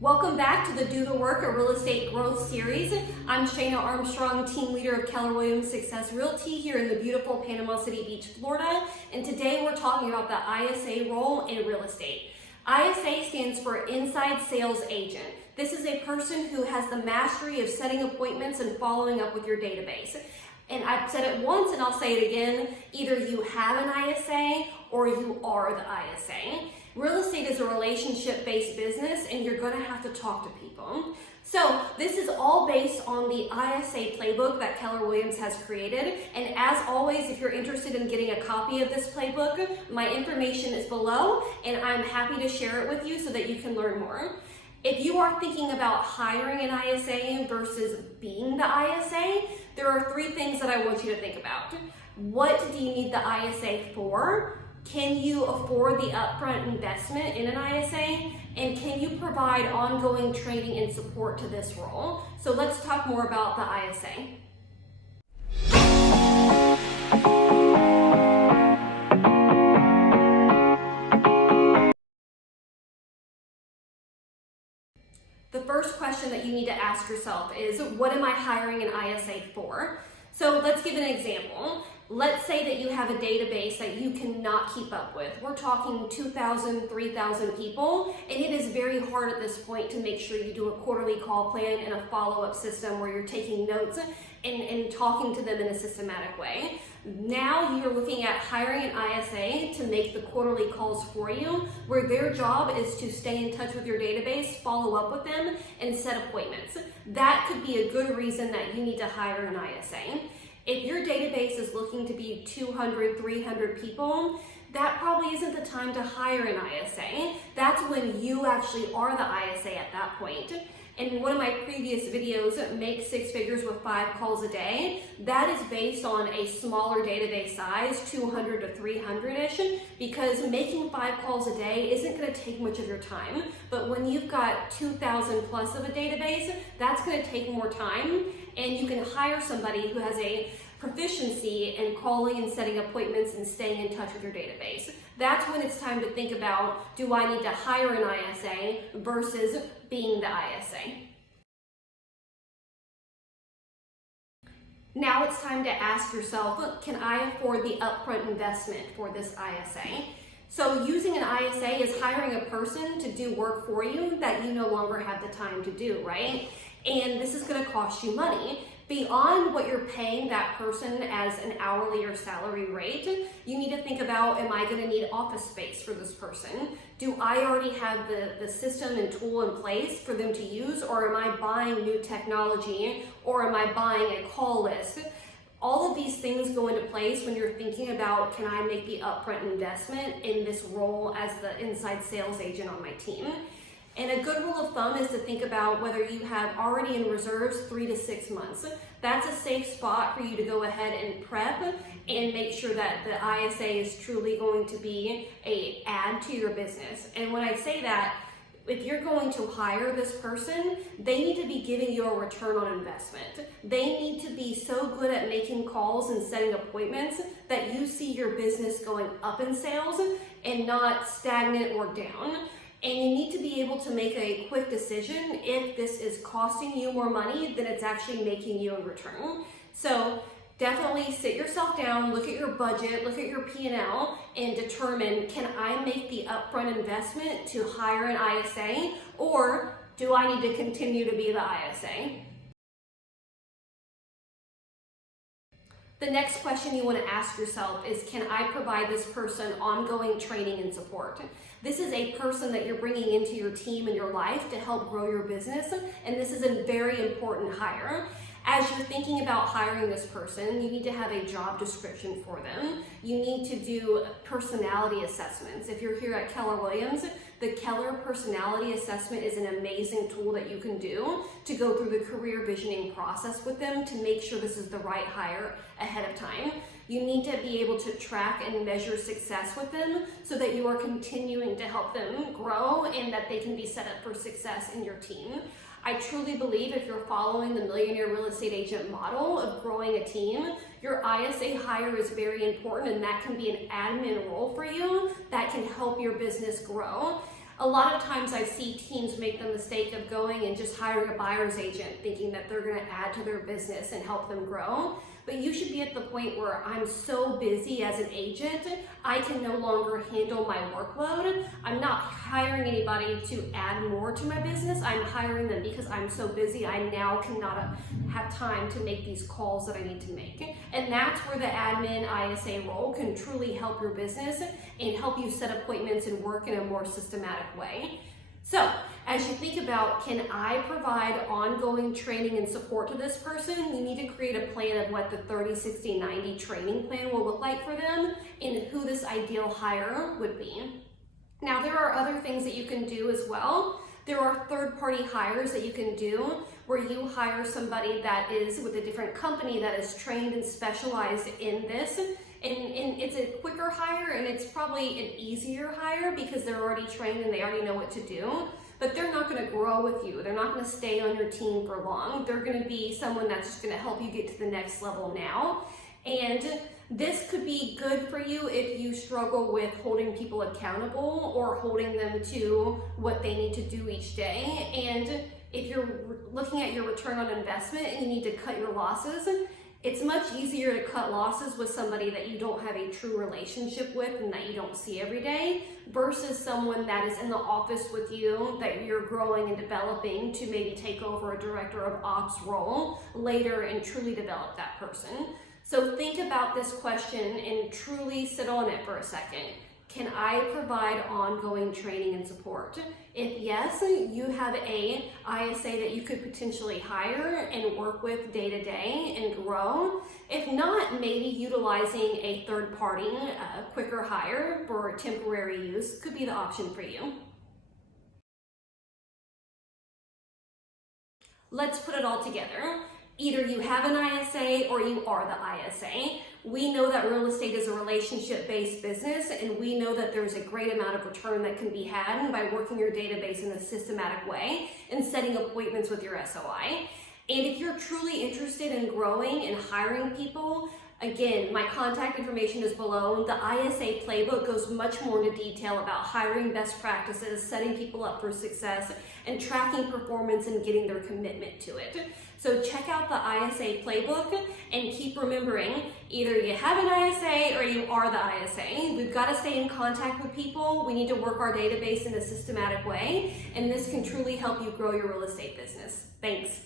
Welcome back to the Do the Work, a Real Estate Growth Series. I'm Shaynaarmstrong, team leader of Keller Williams Success Realty here in the beautiful Panama City Beach, Florida. And today we're talking about the ISA role in real estate. ISA stands for Inside Sales Agent. This is a person who has the mastery of setting appointments and following up with your database. And I've said it once and I'll say it again, either you have an ISA or you are the ISA. Real estate is a relationship-based business and you're gonna have to talk to people. So this is all based on the ISA Playbook that Keller Williams has created. And as always, if you're interested in getting a copy of this playbook, my information is below and I'm happy to share it with you so that you can learn more. If you are thinking about hiring an ISA versus being the ISA, there are three things that I want you to think about. What do you need the ISA for? Can you afford the upfront investment in an ISA? And can you provide ongoing training and support to this role? So let's talk more about the ISA. The first question that you need to ask yourself is, what am I hiring an ISA for? So let's give an example. Let's say that you have a database that you cannot keep up with. We're talking 2,000, 3,000 people, and it is very hard at this point to make sure you do a quarterly call plan and a follow-up system where you're taking notes and talking to them in a systematic way. Now you're looking at hiring an ISA to make the quarterly calls for you, where their job is to stay in touch with your database, follow up with them, and set appointments. That could be a good reason that you need to hire an ISA. If your database is looking to be 200, 300 people, that probably isn't the time to hire an ISA. That's when you actually are the ISA at that point. In one of my previous videos, Make Six Figures with 5 Calls a Day, that is based on a smaller database size, 200 to 300-ish, because making 5 calls a day isn't gonna take much of your time. But when you've got 2,000 plus of a database, that's gonna take more time, and you can hire somebody who has a proficiency in calling and setting appointments and staying in touch with your database. That's when it's time to think about, do I need to hire an ISA versus being the ISA? Now it's time to ask yourself, can I afford the upfront investment for this ISA? So using an ISA is hiring a person to do work for you that you no longer have the time to do, right? And this is gonna cost you money. Beyond what you're paying that person as an hourly or salary rate, you need to think about, am I gonna need office space for this person? Do I already have the system and tool in place for them to use, or am I buying new technology, or am I buying a call list? All of these things go into place when you're thinking about, can I make the upfront investment in this role as the inside sales agent on my team? And a good rule of thumb is to think about whether you have already in reserves 3 to 6 months. That's a safe spot for you to go ahead and prep and make sure that the ISA is truly going to be an add to your business. And when I say that, if you're going to hire this person, they need to be giving you a return on investment. They need to be so good at making calls and setting appointments that you see your business going up in sales and not stagnant or down. And you need to be able to make a quick decision if this is costing you more money than it's actually making you in return. So definitely sit yourself down, look at your budget, look at your P&L, and determine, can I make the upfront investment to hire an ISA, or do I need to continue to be the ISA? The next question you want to ask yourself is, can I provide this person ongoing training and support? This is a person that you're bringing into your team and your life to help grow your business, and this is a very important hire. As you're thinking about hiring this person, you need to have a job description for them. You need to do personality assessments. If you're here at Keller Williams, the Keller Personality Assessment is an amazing tool that you can do to go through the career visioning process with them to make sure this is the right hire ahead of time. You need to be able to track and measure success with them so that you are continuing to help them grow and that they can be set up for success in your team. I truly believe if you're following the Millionaire Real Estate Agent model of growing a team, your ISA hire is very important, and that can be an admin role for you that can help your business grow. A lot of times I see teams make the mistake of going and just hiring a buyer's agent thinking that they're going to add to their business and help them grow. But you should be at the point where I'm so busy as an agent, I can no longer handle my workload. I'm not hiring anybody to add more to my business. I'm hiring them because I'm so busy, I now cannot have time to make these calls that I need to make. And that's where the admin ISA role can truly help your business and help you set appointments and work in a more systematic way. So, as you think about, can I provide ongoing training and support to this person? You need to create a plan of what the 30, 60, 90 training plan will look like for them and who this ideal hire would be. Now, there are other things that you can do as well. There are third-party hires that you can do where you hire somebody that is with a different company that is trained and specialized in this. And it's a quicker hire and it's probably an easier hire because they're already trained and they already know what to do. But they're not going to grow with you. They're not going to stay on your team for long. They're going to be someone that's just going to help you get to the next level now. And this could be good for you if you struggle with holding people accountable or holding them to what they need to do each day. And if you're looking at your return on investment and you need to cut your losses, it's much easier to cut losses with somebody that you don't have a true relationship with and that you don't see every day versus someone that is in the office with you that you're growing and developing to maybe take over a director of ops role later and truly develop that person. So think about this question and truly sit on it for a second. Can I provide ongoing training and support? If yes, you have a ISA that you could potentially hire and work with day to day and grow. If not, maybe utilizing a third party, quicker hire for temporary use could be the option for you. Let's put it all together. Either you have an ISA or you are the ISA. We know that real estate is a relationship-based business, and we know that there's a great amount of return that can be had by working your database in a systematic way and setting appointments with your SOI. And if you're truly interested in growing and hiring people, again, my contact information is below. The ISA Playbook goes much more into detail about hiring best practices, setting people up for success, and tracking performance and getting their commitment to it. So check out the ISA Playbook and keep remembering, either you have an ISA or you are the ISA. We've got to stay in contact with people. We need to work our database in a systematic way, and this can truly help you grow your real estate business. Thanks.